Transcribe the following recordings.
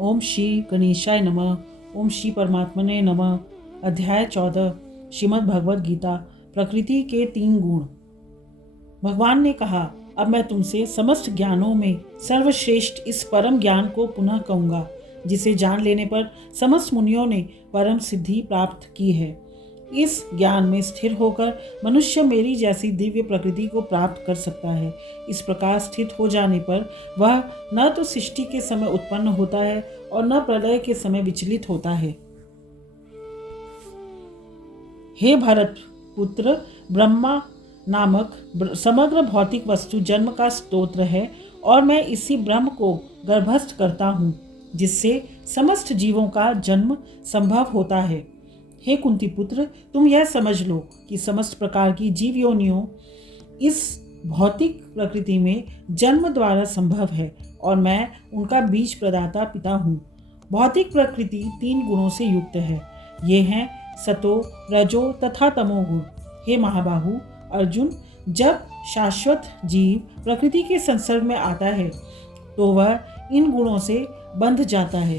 ओम श्री गणेशाय नमः। ओम श्री परमात्मने नमः। अध्याय 14 श्रीमद् भगवद गीता। प्रकृति के 3 गुण। भगवान ने कहा, अब मैं तुमसे समस्त ज्ञानों में सर्वश्रेष्ठ इस परम ज्ञान को पुनः कहूँगा, जिसे जान लेने पर समस्त मुनियों ने परम सिद्धि प्राप्त की है। इस ज्ञान में स्थिर होकर मनुष्य मेरी जैसी दिव्य प्रकृति को प्राप्त कर सकता है। इस प्रकार स्थित हो जाने पर वह न तो सृष्टि के समय उत्पन्न होता है और न प्रलय के समय विचलित होता है। हे भरत पुत्र, ब्रह्मा नामक समग्र भौतिक वस्तु जन्म का स्तोत्र है और मैं इसी ब्रह्म को गर्भस्थ करता हूँ, जिससे समस्त जीवों का जन्म संभव होता है। हे कुंती पुत्र, तुम यह समझ लो कि समस्त प्रकार की जीव योनियों इस भौतिक प्रकृति में जन्म द्वारा संभव है और मैं उनका बीज प्रदाता पिता हूँ। भौतिक प्रकृति 3 गुणों से युक्त है। ये हैं सतो, रजो तथा तमोगुण। हे महाबाहु अर्जुन, जब शाश्वत जीव प्रकृति के संसर्ग में आता है तो वह इन गुणों से बंध जाता है।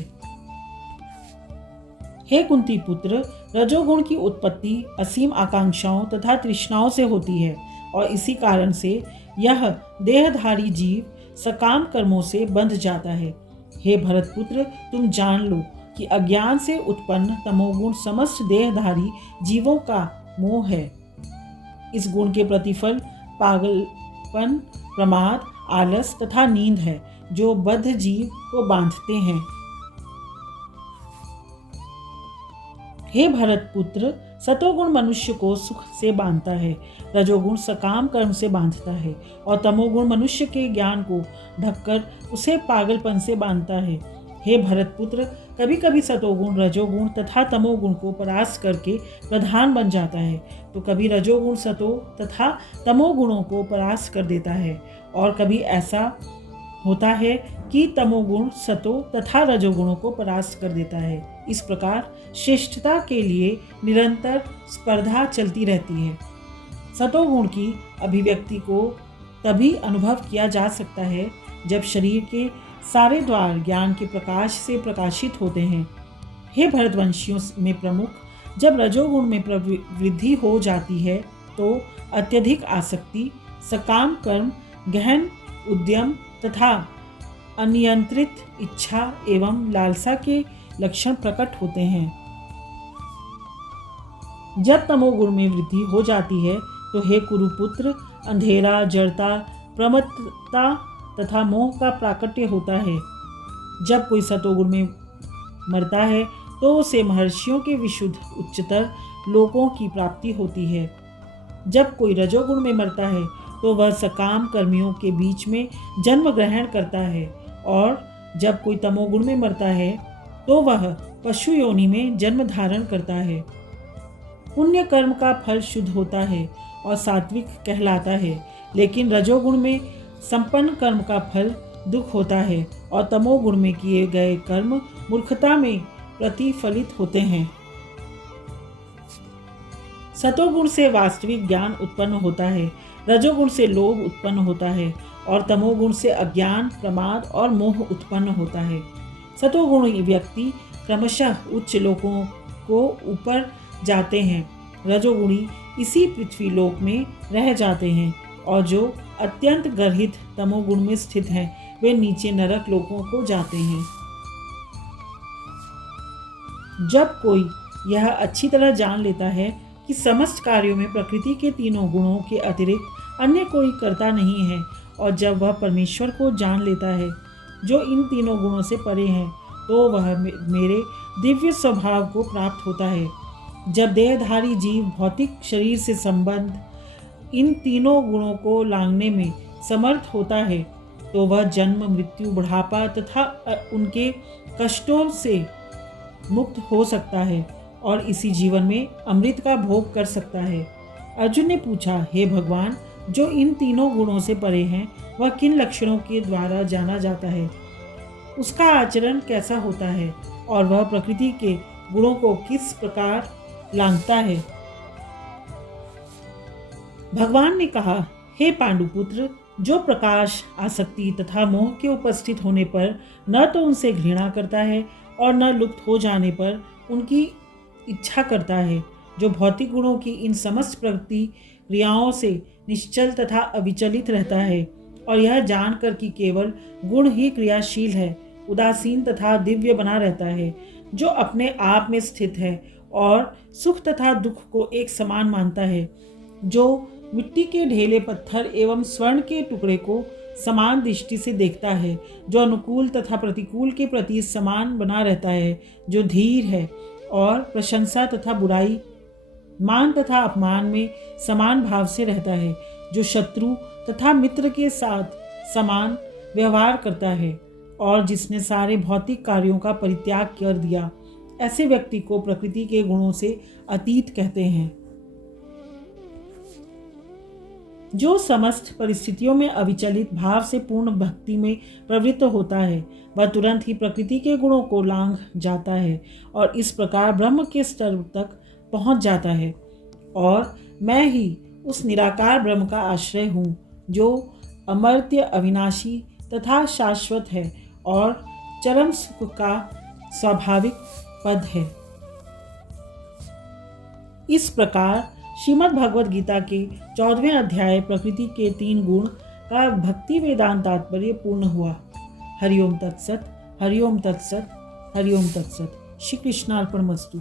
हे कुंती पुत्र, रजोगुण की उत्पत्ति असीम आकांक्षाओं तथा तृष्णाओं से होती है और इसी कारण से यह देहधारी जीव सकाम कर्मों से बंध जाता है। हे भरतपुत्र, तुम जान लो कि अज्ञान से उत्पन्न तमोगुण समस्त देहधारी जीवों का मोह है। इस गुण के प्रतिफल पागलपन, प्रमाद, आलस तथा नींद है, जो बद्ध जीव को बांधते हैं। हे भरत पुत्र, सतोगुण मनुष्य को सुख से बांधता है, रजोगुण सकाम कर्म से बांधता है और तमोगुण मनुष्य के ज्ञान को ढककर उसे पागलपन से बांधता है। हे भरत पुत्र, कभी कभी सतोगुण रजोगुण तथा तमोगुण को परास्त करके प्रधान बन जाता है, तो कभी रजोगुण सतो तथा तमोगुणों को परास्त कर देता है और कभी ऐसा होता है कि तमोगुण सतो तथा रजोगुणों को परास्त कर देता है। इस प्रकार श्रेष्ठता के लिए निरंतर स्पर्धा चलती रहती है। सतोगुण की अभिव्यक्ति को तभी अनुभव किया जा सकता है जब शरीर के सारे द्वार ज्ञान के प्रकाश से प्रकाशित होते हैं। हे भरतवंशियों में प्रमुख, जब रजोगुण में वृद्धि हो जाती है तो अत्यधिक आसक्ति, सकाम कर्म, गहन उद्यम तथा अनियंत्रित इच्छा एवं लालसा के लक्षण प्रकट होते हैं। जब तमोगुण में वृद्धि हो जाती है तो हे कुरुपुत्र, अंधेरा, जड़ता, प्रमत्तता तथा मोह का प्राकट्य होता है। जब कोई सतोगुण में मरता है तो उसे महर्षियों के विशुद्ध उच्चतर लोकों की प्राप्ति होती है। जब कोई रजोगुण में मरता है तो वह सकाम कर्मियों के बीच में जन्म ग्रहण करता है और जब कोई तमोगुण में मरता है तो वह पशु योनि में जन्म धारण करता है। पुण्य कर्म का फल शुद्ध होता है और सात्विक कहलाता है, लेकिन रजोगुण में संपन्न कर्म का फल दुख होता है और तमोगुण में किए गए कर्म मूर्खता में प्रतिफलित होते हैं। सतोगुण से वास्तविक ज्ञान उत्पन्न होता है, रजोगुण से लोभ उत्पन्न होता है और तमोगुण से अज्ञान, प्रमाद और मोह उत्पन्न होता है। सतोगुणी व्यक्ति क्रमशः उच्च लोकों को ऊपर जाते हैं, रजोगुणी इसी पृथ्वी लोक में रह जाते हैं और जो अत्यंत गर्हित तमोगुण में स्थित हैं वे नीचे नरक लोकों को जाते हैं। जब कोई यह अच्छी तरह जान लेता है कि समस्त कार्यों में प्रकृति के 3 गुणों के अतिरिक्त अन्य कोई करता नहीं है और जब वह परमेश्वर को जान लेता है जो इन 3 गुणों से परे हैं, तो वह मेरे दिव्य स्वभाव को प्राप्त होता है। जब देहधारी जीव भौतिक शरीर से संबंध इन 3 गुणों को लांघने में समर्थ होता है तो वह जन्म, मृत्यु, बुढ़ापा तथा उनके कष्टों से मुक्त हो सकता है और इसी जीवन में अमृत का भोग कर सकता है। अर्जुन ने पूछा, हे भगवान, जो इन 3 गुणों से परे हैं वह किन लक्षणों के द्वारा जाना जाता है? उसका आचरण कैसा होता है और वह प्रकृति के गुणों को किस प्रकार लांघता है? भगवान ने कहा, हे पांडुपुत्र, जो प्रकाश, आसक्ति तथा मोह के उपस्थित होने पर न तो उनसे घृणा करता है और न लुप्त हो जाने पर उनकी इच्छा करता है, जो भौतिक गुणों की इन समस्त प्रकृति क्रियाओं से निश्चल तथा अविचलित रहता है और यह जानकर कि केवल गुण ही क्रियाशील है, उदासीन तथा दिव्य बना रहता है, जो अपने आप में स्थित है और सुख तथा दुख को एक समान मानता है, जो मिट्टी के ढेले पत्थर एवं स्वर्ण के टुकड़े को समान दृष्टि से देखता है, जो अनुकूल तथा प्रतिकूल के प्रति समान बना रहता है, जो धीर है और प्रशंसा तथा बुराई, मान तथा अपमान में समान भाव से रहता है, जो शत्रु तथा मित्र के साथ समान व्यवहार करता है और जिसने सारे भौतिक कार्यों का परित्याग कर दिया, ऐसे व्यक्ति को प्रकृति के गुणों से अतीत कहते हैं। जो समस्त परिस्थितियों में अविचलित भाव से पूर्ण भक्ति में प्रवृत्त होता है, वह तुरंत ही प्रकृति के गुणों को लांघ जाता है और इस प्रकार ब्रह्म के स्तर तक पहुंच जाता है। और मैं ही उस निराकार ब्रह्म का आश्रय हूँ, जो अमर्त्य, अविनाशी तथा शाश्वत है और चरम सुख का स्वाभाविक पद है। इस प्रकार श्रीमद् भगवद गीता के 14वें अध्याय प्रकृति के 3 गुण का भक्ति वेदांत तात्पर्य पूर्ण हुआ। हरिओम तत्सत, हरिओम तत्सत, हरिओम तत्सत। श्री कृष्णार्पणमस्तु।